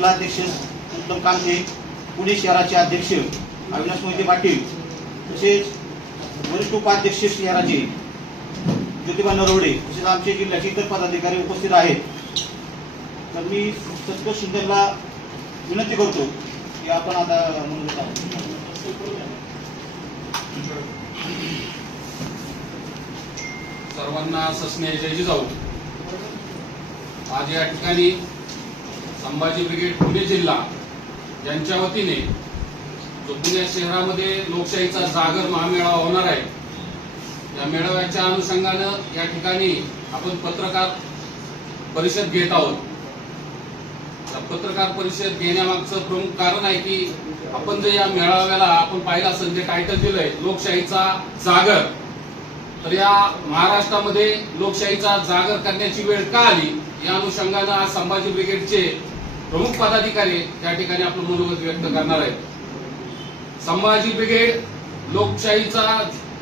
जिल्हाध्यक्ष उत्तम कांदे पुणे शहराचे अध्यक्ष अविनाश मोहिते पाटील तसेच वरिष्ठ उपाध्यक्ष शहराचे ज्योतिबा नरवडे तसेच आमचे जिल्ह्याचे इतर पदाधिकारी उपस्थित आहेत. तर मी सत्य सुंदरला विनंती करतो की आपण आता म्हणत आहोत. सर्वांना सस्ने जय जिजाऊ आज या ठिकाणी संभाजी ब्रिगेड पुणे जिल्हा यांच्या वतीने जो पुणे शहरामध्ये लोकशाहीचा जागर महामेळावा होणार आहे या मेळाव्याच्या अनुषंगानं या ठिकाणी आपण पत्रकार परिषद घेत आहोत. या पत्रकार परिषद घेण्यामागचं प्रमुख कारण आहे की आपण जे या मेळाव्याला आपण पाहिलं असेल जे टायटल दिलंय लोकशाहीचा जागर तर या महाराष्ट्रामध्ये लोकशाहीचा जागर करण्याची वेळ का आली? या अनुषंगानं आज संभाजी ब्रिगेडचे प्रमुख पदाधिकारी त्या ठिकाणी आपलं मनोगत व्यक्त करणार आहेत. संभाजी ब्रिगेड लोकशाहीचा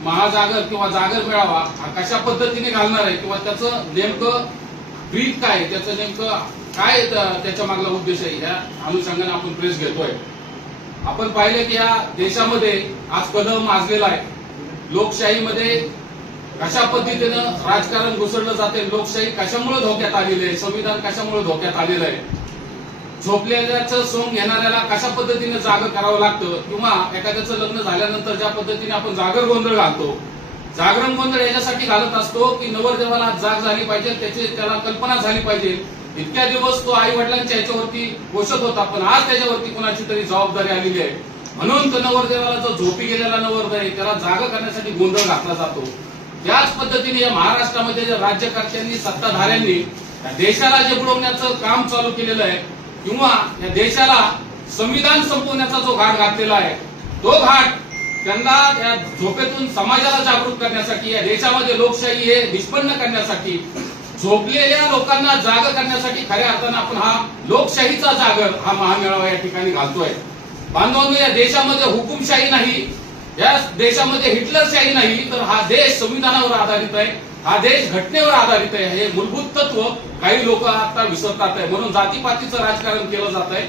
महाजागर किंवा जागर मेळावा हा कशा पद्धतीने घालणार आहे किंवा त्याचं नेमकं ब्रीद काय त्याचं नेमकं काय त्याच्या मागला उद्देश आहे? या अनुषंगाने आपण प्रेस घेतोय. आपण पाहिले की या देशामध्ये आज कलम माजलेला आहे. लोकशाहीमध्ये कशा पद्धतीनं राजकारण घुसळलं जाते लोकशाही कशामुळे धोक्यात आलेली आहे? संविधान कशामुळे धोक्यात आलेलं आहे? झोपलेल्याचं सोंग घेणाऱ्याला कशा पद्धतीने जागर करावं लागतं? किंवा एखाद्याचं लग्न झाल्यानंतर ज्या पद्धतीने आपण जागर गोंधळ घालतो? जागरण गोंधळ याच्यासाठी घालत असतो की नवरदेवाला जाग झाली पाहिजे त्याची त्याला कल्पना झाली पाहिजे. इतक्या दिवस तो आई वडिलांच्या याच्यावरती पोषत होता पण आज त्याच्यावरती कुणाची तरी जबाबदारी आलेली आहे. म्हणून तो नवरदेवाला जो झोपी गेलेला नवरदेव आहे त्याला जागा करण्यासाठी गोंधळ घातला जातो. याच पद्धतीने या महाराष्ट्रामध्ये ज्या राज्यकर्त्यांनी सत्ताधाऱ्यांनी देशाला जे बुडवण्याचं काम चालू केलेलं आहे किंवा या देशाला संविधान संपवण्याचा जो घाट घातलेला आहे तो घाट त्यांना या झोपेतून समाजाला जागृत करण्यासाठी या देशामध्ये लोकशाही हे निष्पन्न करण्यासाठी झोपलेल्या लोकांना जाग करण्यासाठी खऱ्या अर्थानं आपण हा लोकशाहीचा जागर हा महामेळावा या ठिकाणी घालतोय. बांधवांनो या देशामध्ये हुकुमशाही नाही या देशामध्ये हिटलरशाही नाही तर हा देश संविधानावर आधारित आहे. हा देश घटनेवर आधारित आहे. हे मूलभूत तत्व काही लोक आता विसरतात आहे. म्हणून जातीपातीचं राजकारण केलं जात आहे.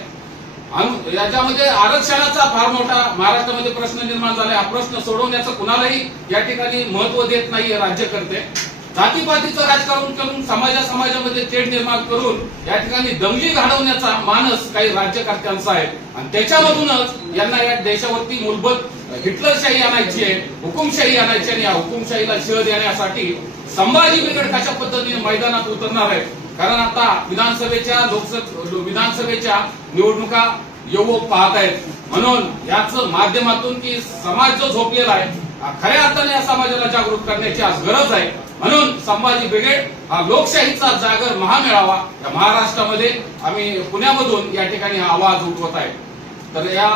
याच्यामध्ये आरक्षणाचा फार मोठा महाराष्ट्रामध्ये प्रश्न निर्माण झालाय. हा प्रश्न सोडवण्याचं कुणालाही या ठिकाणी महत्त्व देत नाही राज्यकर्ते. जातीपातीचं राजकारण करून समाजा समाजामध्ये तेढ निर्माण करून या ठिकाणी दंगली घडवण्याचा मानस काही राज्यकर्त्यांचा आहे. आणि त्याच्यामधूनच यांना या देशावरती मूलभूत हिटलरशाही आणायची आहे हुकुमशाही आणायची आणि या हुकुमशाहीला शिळ देण्यासाठी संभाजी ब्रिगेड कशा पद्धतीने मैदानात उतरणार आहे? कारण आता विधानसभेच्या लोकसभा विधानसभेच्या निवडणुका येऊ पाहत आहेत. म्हणून याच माध्यमातून की समाज जो झोपलेला आहे खऱ्या अर्थाने या समाजाला जागृत करण्याची आज गरज आहे. म्हणून संभाजी ब्रिगेड हा लोकशाहीचा जागर महामेळावा. या महाराष्ट्रामध्ये आम्ही पुण्यामधून या ठिकाणी हा आवाज उठवत आहे. तर या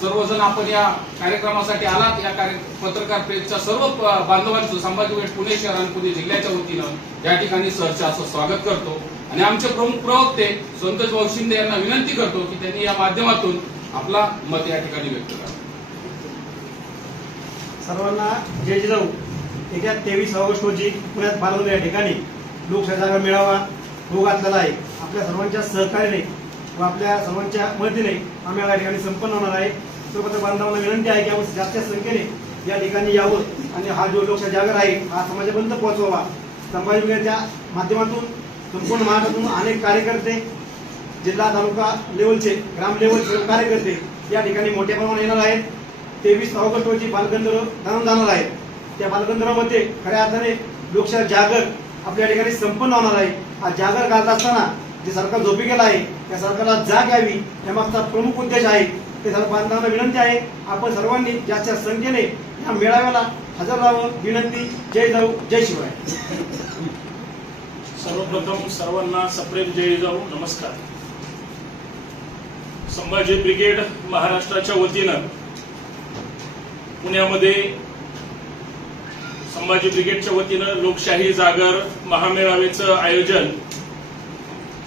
सर्वजण आपण या कार्यक्रमासाठी आलात. या कार्य पत्रकार प्रेसच्या सर्व बांधवांचं संभाजी ब्रिगेड पुणे शहर आणि पुणे जिल्ह्याच्या वतीनं या ठिकाणी सरचे असं स्वागत करतो. आणि आमचे प्रमुख प्रवक्ते संतोष भाऊ शिंदे यांना विनंती करतो की त्यांनी या माध्यमातून आपला मत या ठिकाणी व्यक्त करा. सर्वांना जय जिजाऊ. येत्या तेवीस ऑगस्ट रोजी पुण्यात बालवलं या ठिकाणी लोकशाहीचा मेळावा होऊ घातलेला आहे. आपल्या सर्वांच्या सहकार्याने व आपल्या सर्वांच्या मदतीने आम्ही या ठिकाणी संपन्न होणार आहे. सर्वत्र बांधवांना विनंती आहे की आपण जास्त संख्येने या ठिकाणी यावं आणि हा जो लोकशाही जागर आहे हा समाजापर्यंत पोहोचवावा. समाजच्या माध्यमातून संपूर्ण महाराष्ट्रातून अनेक कार्यकर्ते जिल्हा तालुका लेवलचे ग्राम लेवलचे कार्यकर्ते या ठिकाणी मोठ्या प्रमाणात येणार आहेत. तेवीस ऑगस्ट रोजी बालगंधर्व जाणून जाणार आहेत. त्या बालगंधर्वामध्ये खऱ्या अर्थाने लोकशाही जागर आपल्या ठिकाणी संपन्न होणार आहे. हा जागर घालत असताना जे सरकार झोपी गेलं आहे त्या सरकारला जाग यावी यामागचा प्रमुख उद्देश आहे. ते सर्व बांधवांना विनंती आहे. आपण सर्वांनी जास्त संख्येने या मेळाव्याला हजर राहावं विनंती. जय जाऊ जय शिवराय. सर्वप्रथम सर्वांना सप्रेम जय जाऊ नमस्कार. संभाजी ब्रिगेड महाराष्ट्राच्या वतीनं पुण्यामध्ये संभाजी ब्रिगेडच्या वतीनं लोकशाही जागर महामेळावेचं आयोजन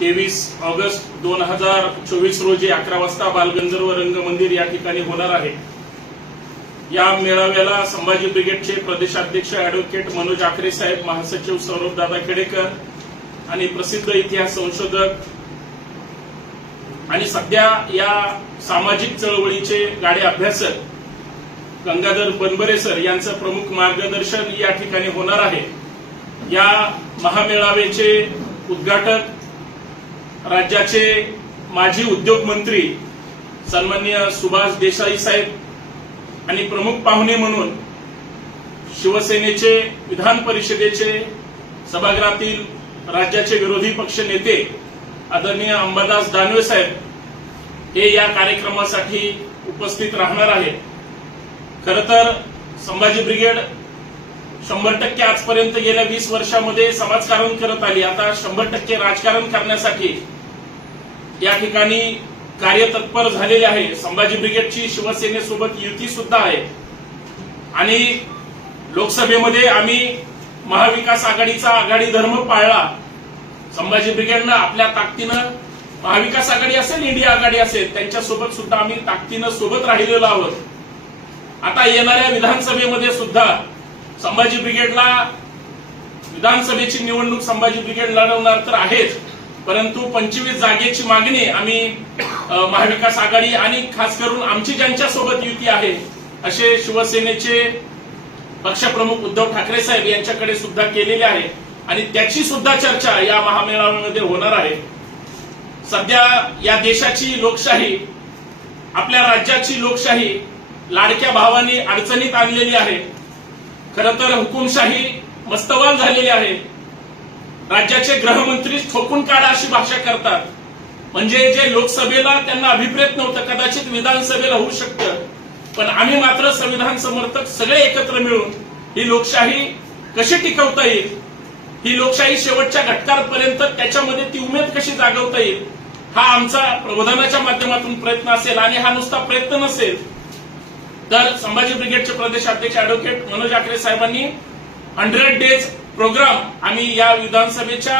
तेवीस ऑगस्ट दोन हजार चोवीस रोजी अकरा वाजता बालगंधर्व रंगमंदिर या ठिकाणी होणार आहे. या मेळाव्याला संभाजी ब्रिगेडचे प्रदेशाध्यक्ष अॅडव्होकेट मनोज आखरे साहेब महासचिव सौरभ दादा खेडेकर आणि प्रसिद्ध इतिहास संशोधक आणि सध्या या सामाजिक चळवळीचे गाडे अभ्यासक गंगाधर बनबरे सर यांचं प्रमुख मार्गदर्शन या ठिकाणी होणार आहे. या महामेळाव्याचे उद्घाटक राज्याचे माजी उद्योग मंत्री सन्मान्य सुभाष देसाई साहेब आणि प्रमुख पाहुणे म्हणून शिवसेनेचे विधान परिषदेचे सभागृहातील राज्याचे विरोधी पक्ष नेते आदरणीय अंबादास दानवे साहेब हे या कार्यक्रमासाठी उपस्थित राहणार आहेत. खर तर संभाजी ब्रिगेड शंभर टक्के आजपर्यंत गेल्या वीस वर्षामध्ये समाजकारण करत आली. आता शंभर टक्के राजकारण करण्यासाठी या ठिकाणी कार्यतत्पर झालेले आहे. संभाजी ब्रिगेडची शिवसेनेसोबत युती सुद्धा आहे. आणि लोकसभेमध्ये आम्ही महाविकास आघाडीचा आघाडी धर्म पाळला. संभाजी ब्रिगेडनं आपल्या ताकदीनं महाविकास आघाडी असेल इंडिया आघाडी असेल त्यांच्यासोबत सुद्धा आम्ही ताकदीनं सोबत राहिलेलो आहोत. आता येणाऱ्या विधानसभेमध्ये सुद्धा संभाजी ब्रिगेडला विधानसभेची निवडणूक संभाजी ब्रिगेड लढवणार तर आहेच परंतु पंचवीस जागेची मागणी आम्ही महाविकास आघाडी आणि खास करून आमची ज्यांच्या सोबत युती आहे असे शिवसेनेचे पक्षप्रमुख उद्धव ठाकरे साहेब यांच्याकडे सुद्धा केलेली आहे आणि त्याची सुद्धा चर्चा या महामेळाव्यामध्ये होणार आहे. सध्या या देशाची लोकशाही आपल्या राज्याची लोकशाही लाडक्या भावाने अडचणीत आणलेली आहे. खर तर हुकुमशाही मस्तवाल झालेली आहे. राज्याचे गृहमंत्री ठोकून काढा अशी भाषा करतात. म्हणजे जे लोकसभेला त्यांना अभिप्रेत नव्हतं कदाचित विधानसभेला होऊ शकतं. पण आम्ही मात्र संविधान समर्थक सगळे एकत्र मिळून ही लोकशाही कशी टिकवता येईल? ही लोकशाही शेवटच्या घटकापर्यंत त्याच्यामध्ये ती उमेद कशी जागवता येईल? हा आमचा प्रबोधनाच्या माध्यमातून प्रयत्न असेल आणि हा नुसता प्रयत्न नसेल तर संभाजी ब्रिगेडचे प्रदेश अध्यक्ष अॅडव्होकेट मनोज आखरे साहेबांनी हंड्रेड डेज प्रोग्राम आम्ही या विधानसभेच्या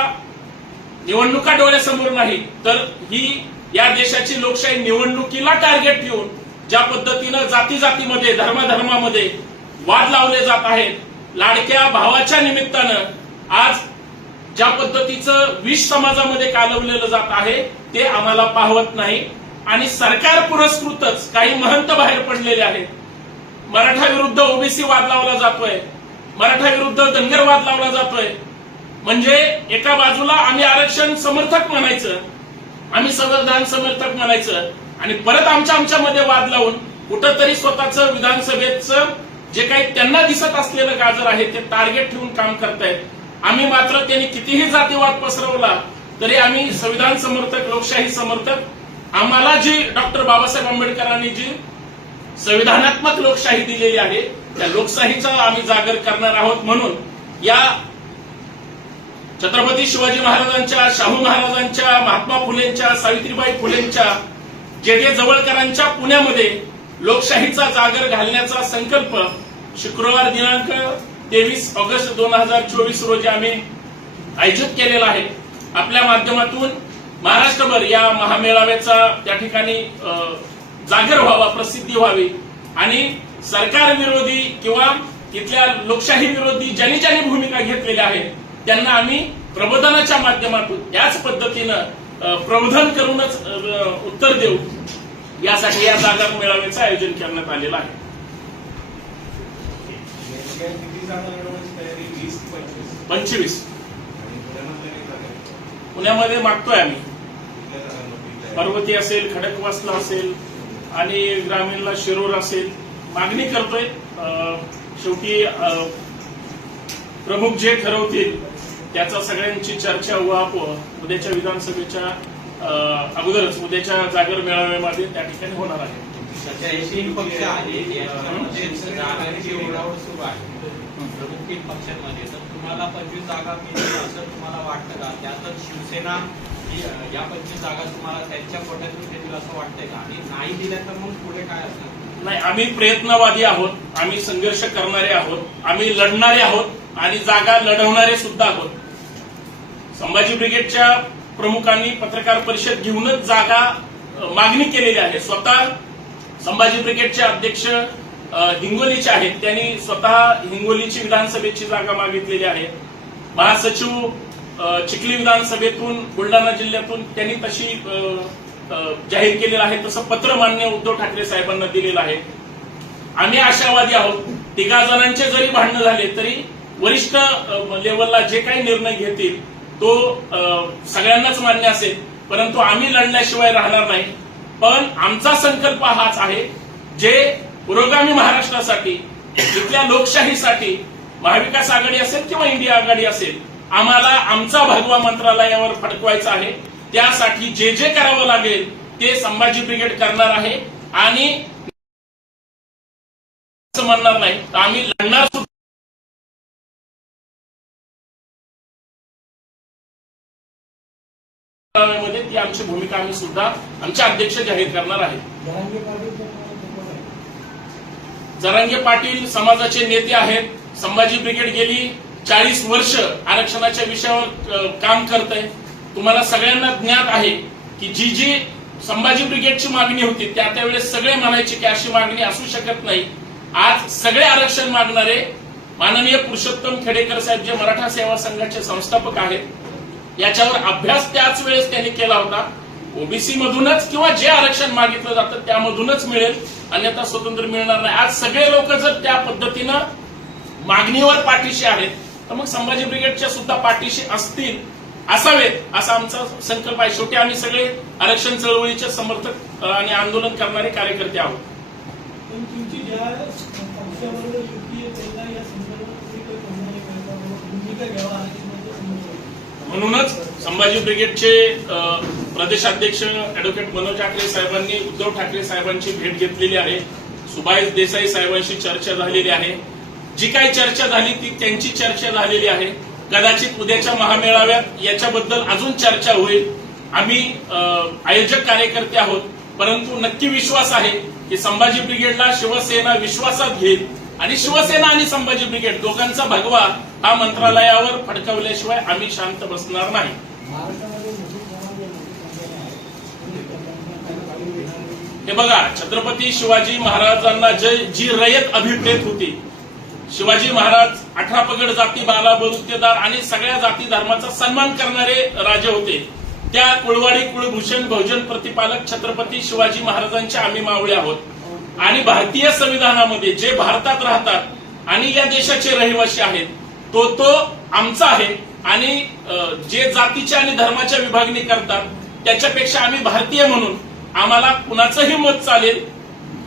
निवडणुका डोळ्यासमोर नाही तर ही या देशाची लोकशाही निवडणुकीला टार्गेट ठेवून ज्या पद्धतीनं जाती जातीमध्ये धर्माधर्मामध्ये वाद लावले जात आहेत लाडक्या भावाच्या निमित्तानं आज ज्या पद्धतीचं विष समाजामध्ये कालवलेलं जात आहे ते आम्हाला पाहवत नाही. आणि सरकार पुरस्कृतच काही महंत बाहेर पडलेले आहेत. मराठा विरुद्ध ओबीसी वाद लावला जातोय. मराठा विरुद्ध धनगर वाद लावला जातोय. म्हणजे एका बाजूला आम्ही आरक्षण समर्थक म्हणायचं आम्ही संविधान समर्थक म्हणायचं आणि परत आमच्या आमच्यामध्ये वाद लावून कुठंतरी स्वतःचं विधानसभेचं जे काही त्यांना दिसत असलेलं गाजर आहे ते टार्गेट ठेवून काम करतायत. आम्ही मात्र त्यांनी कितीही जातीवाद पसरवला तरी आम्ही संविधान समर्थक लोकशाही समर्थक. आम्हाला जी डॉक्टर बाबासाहेब आंबेडकरांनी जी संविधानात्मक लोकशाही दिलेली आहे. त्या लोकशाहीचा आम्ही जागर करणार आहोत म्हणून या छत्रपती शिवाजी महाराजांच्या शाहू महाराजांच्या महात्मा फुलेंच्या सावित्रीबाई फुलेंच्या जे जे जवळकरांच्या पुण्यामध्ये लोकशाहीचा जागर घालण्याचा संकल्प शुक्रवार दिनांक तेवीस ऑगस्ट दोन हजार चोवीस रोजी आम्ही आयोजित केलेला आहे. आपल्या माध्यमातून महाराष्ट्रभर या महामेळाव्याचा त्या ठिकाणी जागर व्हावा प्रसिद्धी व्हावी. आणि सरकार विरोधी किंवा इथल्या लोकशाही विरोधी ज्यांनी ज्यांनी भूमिका घेतलेल्या आहेत त्यांना आम्ही प्रबोधनाच्या माध्यमातून याच पद्धतीनं प्रबोधन करूनच उत्तर देऊ यासाठी या जागा मेळाव्याचं आयोजन करण्यात आलेलं आहे. पंचवीस. पुण्यामध्ये मागतोय आम्ही. पर्वती असेल खडकवासला असेल आणि ग्रामीणला शिरूर असेल मागणी करतोय. शेवटी प्रमुख जे ठरवतील त्याचा सगळ्यांची चर्चा उहापोह उद्याच्या विधानसभेच्या अगोदरच उद्याच्या जागर मेळाव्यामध्ये त्या ठिकाणी होणार आहे. तीन पक्ष आहेत. ओढावड सुरू आहे. प्रमुख तीन पक्षांमध्ये. तर तुम्हाला पंचवीस जागा मिळतील असं तुम्हाला वाटतं का? त्यातच शिवसेना ही या पंचवीस जागा तुम्हाला त्यांच्या कोट्यातून देतील असं वाटतंय का? आणि नाही दिल्या तर मग पुढे काय असणार? नाही आम्ही प्रयत्नवादी आहोत आम्ही संघर्ष करणारे आहोत आम्ही लढणारे आहोत आणि जागा लढवणारे सुद्धा आहोत. संभाजी ब्रिगेडच्या प्रमुखांनी पत्रकार परिषद घेऊनच जागा मागणी केलेली आहे. स्वतः संभाजी ब्रिगेडचे अध्यक्ष हिंगोलीचे आहेत. त्यांनी स्वतः हिंगोलीची विधानसभेची जागा मागितलेली आहे. महासचिव चिखली विधानसभेतून बुलढाणा जिल्ह्यातून त्यांनी तशी जाहीर केलेलं आहे तसं पत्र मान्य उद्धव ठाकरे साहेबांना दिलेलं आहे. आम्ही आशावादी आहोत. तिघा जणांचे जरी भांडणं झाले तरी वरिष्ठ लेवलला जे काही निर्णय घेतील तो सगळ्यांनाच मान्य असेल. परंतु आम्ही लढण्याशिवाय राहणार नाही. पण आमचा संकल्प हाच आहे जे पुरोगामी महाराष्ट्रासाठी इथल्या लोकशाहीसाठी महाविकास आघाडी असेल किंवा इंडिया आघाडी असेल आम्हाला आमचा भगवा मंत्रालयावर फडकवायचा आहे. त्यासाठी जे जे करावं लागेल ते संभाजी ब्रिगेड करणार आहे आणि म्हणणार नाही. तर आम्ही लढणार सुद्धा ती आमची भूमिका आम्ही सुद्धा आमचे अध्यक्ष जाहीर करणार आहे. जरांगे पाटील समाजाचे नेते आहेत. संभाजी ब्रिगेड गेली. चाळीस वर्ष आरक्षणाच्या विषयावर काम करत आहे तुम्हाला सगळ्यांना ज्ञात आहे की जी जी संभाजी ब्रिगेडची मागणी होती त्या त्यावेळेस सगळे म्हणायचे की अशी मागणी असू शकत नाही. आज सगळे आरक्षण मागणारे माननीय पुरुषोत्तम खेडेकर साहेब जे मराठा सेवा संघाचे संस्थापक आहेत याच्यावर अभ्यास त्याच वेळेस त्यांनी केला होता. ओबीसी मधूनच किंवा जे आरक्षण मागितलं जातं त्यामधूनच मिळेल. अन्यथा स्वतंत्र मिळणार नाही. आज सगळे लोक जर त्या पद्धतीनं मागणीवर पाठीशी आहेत तर मग संभाजी ब्रिगेडच्या सुद्धा पाठीशी असतील असावेत असा आमचा संकल्प आहे. शेवटी आम्ही सगळे आरक्षण चळवळीचे समर्थक आणि आंदोलन करणारे कार्यकर्ते आहोत. म्हणूनच संभाजी ब्रिगेडचे प्रदेशाध्यक्ष अॅडव्होकेट मनोज ठाकरे साहेबांनी उद्धव ठाकरे साहेबांची भेट घेतलेली आहे. सुभाष देसाई साहेबांशी चर्चा झालेली आहे. जी काही चर्चा झाली ती त्यांची चर्चा झालेली आहे. कदाचित उद्याच्या महामेळाव्यात याच्याबद्दल अजून चर्चा होईल. आम्ही आयोजक कार्यकर्ते आहोत परंतु नक्की विश्वास आहे की संभाजी ब्रिगेडला शिवसेना विश्वासात घेईल आणि शिवसेना आणि संभाजी ब्रिगेड दोघांचा भगवा हा मंत्रालयावर फडकवल्याशिवाय आम्ही शांत बसणार नाही. हे बघा छत्रपती शिवाजी महाराजांना जे जी रयत अभिप्रेत होती शिवाजी महाराज अठरा पगड जाती बाला बलुतेदार आणि सगळ्या जाती धर्माचा सन्मान करणारे राजे होते. त्या कुळवाडी कुळभूषण बहुजन प्रतिपालक छत्रपती शिवाजी महाराजांच्या आम्ही मावळे आहोत. आणि भारतीय संविधानामध्ये जे भारतात राहतात आणि या देशाचे रहिवासी आहेत तो तो आमचा आहे आणि जे जातीच्या आणि धर्माच्या विभागणी करतात त्याच्यापेक्षा आम्ही भारतीय म्हणून आम्हाला कुणाचंही मत चालेल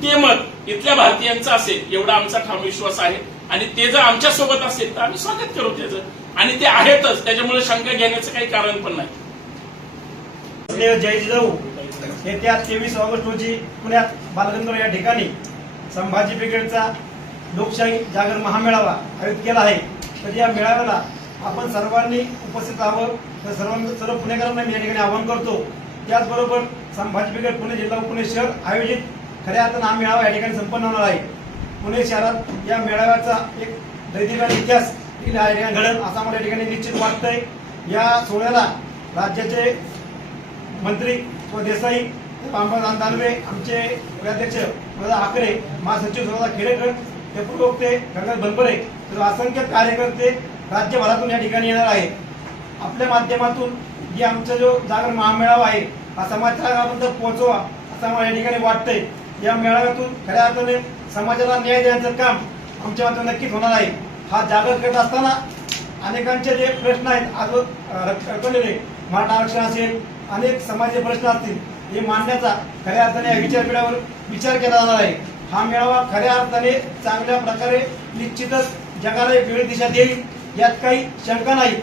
ते मत इथल्या भारतीयांचं असेल एवढा आमचा ठाम विश्वास आहे. आणि ते जर आमच्यासोबत असेल तर आम्ही स्वागत करू त्याचं आणि ते आहेतच त्याच्यामुळे शंका घेण्याचं काही कारण पण नाही. जय जय जिजाऊ येत्या तेवीस ऑगस्ट रोजी पुण्यात बालगंधर्व या ठिकाणी संभाजी ब्रिगेडचा लोकशाही जागर महामेळावा आयोजित केला आहे. तर या मेळाव्याला आपण सर्वांनी उपस्थित राहावं. तर सर्व सर्व पुणेकरांना मी या ठिकाणी आवाहन करतो. त्याचबरोबर संभाजी ब्रिगेड पुणे जिल्हा पुणे शहर आयोजित. खऱ्या अर्थानं हा मेळावा या ठिकाणी संपन्न होणार आहे. पुणे शहरात या मेळाव्याचा एक दैदिकान इतिहास देखील या ठिकाणी घडेल या ठिकाणी निश्चित वाटतंय. या सोहळ्याला राज्याचे मंत्री व देसाई रामदास दानवे आमचे उपाध्यक्ष प्रदा आकरे महासचिव सुरदा खेडेकर ते प्रवक्ते गंगाधर बनबरे तर असंख्य कार्यकर्ते राज्यभरातून या ठिकाणी येणार आहेत. आपल्या माध्यमातून जे आमचा जो जागर महामेळावा आहे हा समाजापर्यंत पोहोचवा असं मला या ठिकाणी वाटतंय. या मेळाव्यातून खऱ्या अर्थाने समाजाला न्याय देण्याचं काम आमच्या मात्र नक्कीच होणार आहे. हा जागर करत असताना अनेकांचे जे प्रश्न आहेत आज रखडलेले मराठा आरक्षण असेल अनेक समाजाचे प्रश्न असतील हे मांडण्याचा खऱ्या अर्थाने या विचारपीठावर विचार केला जाणार आहे. हा मेळावा खऱ्या अर्थाने चांगल्या प्रकारे निश्चितच जगाला एक वेगळी दिशा देईल यात काही शंका नाही.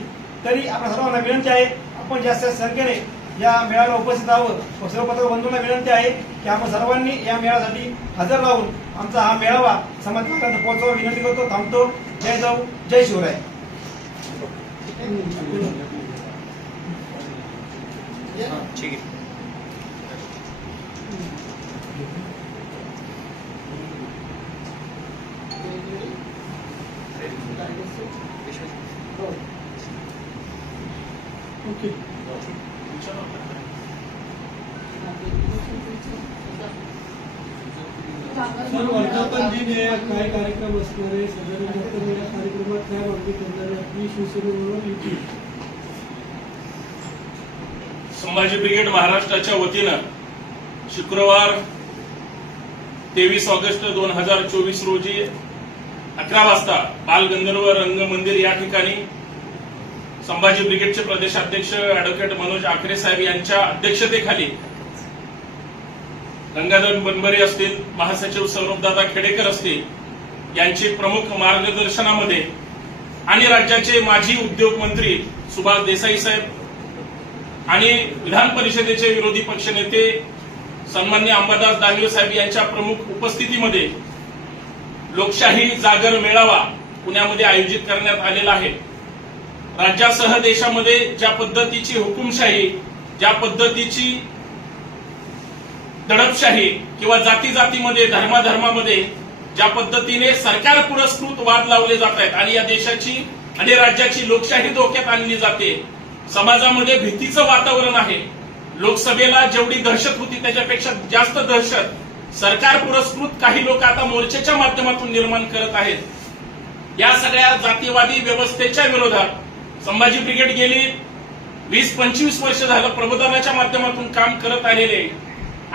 तरी आपल्या सर्वांना विनंती आहे आपण जास्त संख्येने या मेळाव्याला उपस्थित आहोत. व सर्व पत्रकार बंधूंना विनंती आहे की आपण सर्वांनी या मेळाव्यासाठी हजर राहून आमचा हा मेळावा समाजापर्यंत पोहोचवा विनंती करतो. थांबतो. जय जाऊ. जय शिवराय. सर वर्धापन दिन आहे काय कार्यक्रम असणार आहे? साधारण या कार्यक्रमात काय मागणी करणार आहे. आपली शिवसेनेबरोबर युती संभाजी ब्रिगेड महाराष्ट्राच्या वतीनं शुक्रवार तेवीस ऑगस्ट दोन हजार चोवीस रोजी अकरा वाजता बालगंधर्व रंगमंदिर या ठिकाणी संभाजी ब्रिगेडचे प्रदेशाध्यक्ष अॅडव्होकेट मनोज आखरे साहेब यांच्या अध्यक्षतेखाली गंगाधर बनबरे असतील महासचिव सौरभदादा खेडेकर असतील यांचे प्रमुख मार्गदर्शनामध्ये आणि राज्याचे माजी उद्योग मंत्री सुभाष देसाई साहेब आणि विधान परिषदेचे विरोधी पक्षनेते सन्मान्य अंबादास दानवे साहेब यांच्या प्रमुख उपस्थितीमध्ये लोकशाही जागर मेळावा पुण्यामध्ये आयोजित करण्यात आलेला आहे. राज्यासह देशामध्ये ज्या पद्धतीची हुकुमशाही ज्या पद्धतीची दडपशाही किंवा जाती जातीमध्ये धर्माधर्मामध्ये ज्या पद्धतीने सरकार पुरस्कृत वाद लावले जात आहेत आणि या देशाची आणि राज्याची लोकशाही धोक्यात आणली जाते समाजामध्ये भीतीचं वातावरण आहे लोकसभेला जेवढी दहशत होती त्याच्यापेक्षा जास्त दहशत सरकार पुरस्कृत काही लोक आता मोर्चेच्या माध्यमातून निर्माण करत आहेत या सगळ्या जातीवादी व्यवस्थेच्या विरोधात संभाजी ब्रिगेड गेली वीस पंचवीस वर्ष झालं प्रबोधनाच्या माध्यमातून काम करत आलेले आहे.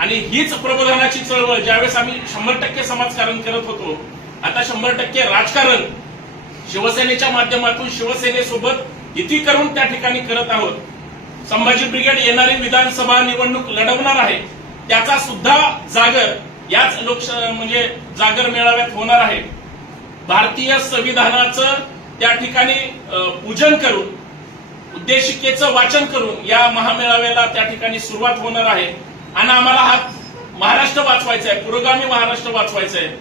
आणि हीच प्रबोधनाची चळवळ ज्यावेळेस आम्ही शंभर टक्के समाजकारण करत होतो आता शंभर टक्के राजकारण शिवसेनेच्या माध्यमातून शिवसेनेसोबत युती करून त्या ठिकाणी करत आहोत. संभाजी ब्रिगेड येणारी विधानसभा निवडणूक लढवणार आहे. त्याचा सुद्धा जागर याच लोकश म्हणजे जागर मेळाव्यात होणार आहे. भारतीय संविधानाचं त्या ठिकाणी पूजन करून उद्देशिकेचं वाचन करून या महामेळाव्याला त्या ठिकाणी सुरुवात होणार आहे. आणि आम्हाला हा महाराष्ट्र वाचवायचा आहे पुरोगामी महाराष्ट्र वाचवायचा आहे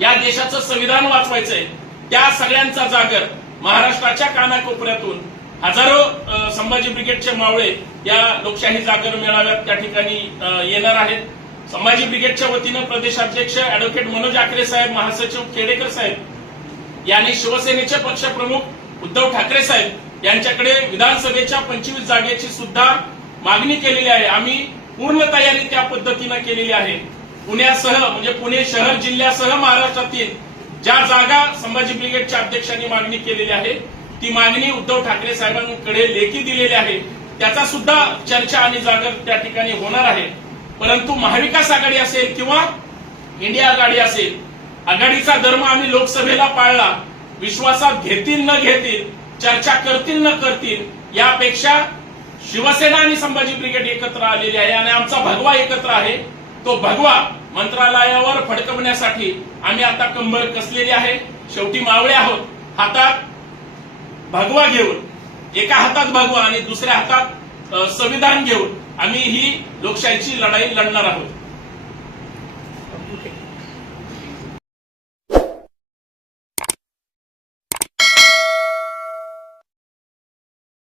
या देशाचं संविधान वाचवायचं आहे त्या सगळ्यांचा जागर महाराष्ट्राच्या कानाकोपऱ्यातून हजारो संभाजी ब्रिगेडचे मावळे या लोकशाही जागर मेळाव्यात त्या ठिकाणी येणार आहेत. संभाजी ब्रिगेडच्या वतीनं प्रदेशाध्यक्ष अॅडव्होकेट मनोज आखरे साहेब महासचिव खेडेकर साहेब यांनी शिवसेनेचे पक्षप्रमुख उद्धव ठाकरे साहेब यांच्याकडे विधानसभेच्या पंचवीस जागेची सुद्धा मागणी केलेली आहे. आम्ही पूर्ण तयारी त्या पद्धतीनं केलेली आहे. पुण्यासह म्हणजे पुणे शहर जिल्ह्यासह महाराष्ट्रातील ज्या जागा संभाजी ब्रिगेडच्या अध्यक्षांनी मागणी केलेली आहे ती मागणी उद्धव ठाकरे साहेबांकडे लेखी दिलेली आहे. त्याचा सुद्धा चर्चा आणि जागर त्या ठिकाणी होणार आहे. परंतु महाविकास आघाडी असेल किंवा इंडिया आघाडी असेल आघाडीचा धर्म आम्ही लोकसभेला पाळला विश्वासात घेतील न घेतील चर्चा करतील न करतील यापेक्षा शिवसेना आणि संभाजी ब्रिगेड एकत्र आलेली आहे आणि आमचा भगवा एकत्र आहे. तो भगवा मंत्रालयावर फडकवण्यासाठी आम्ही आता कंबर कसलेली आहे शेवटी मावळे आहोत. हातात भगवा घेऊन एका हातात भगवा आणि दुसऱ्या हातात संविधान घेऊन आम्ही ही लोकशाहीची लढाई लढणार आहोत.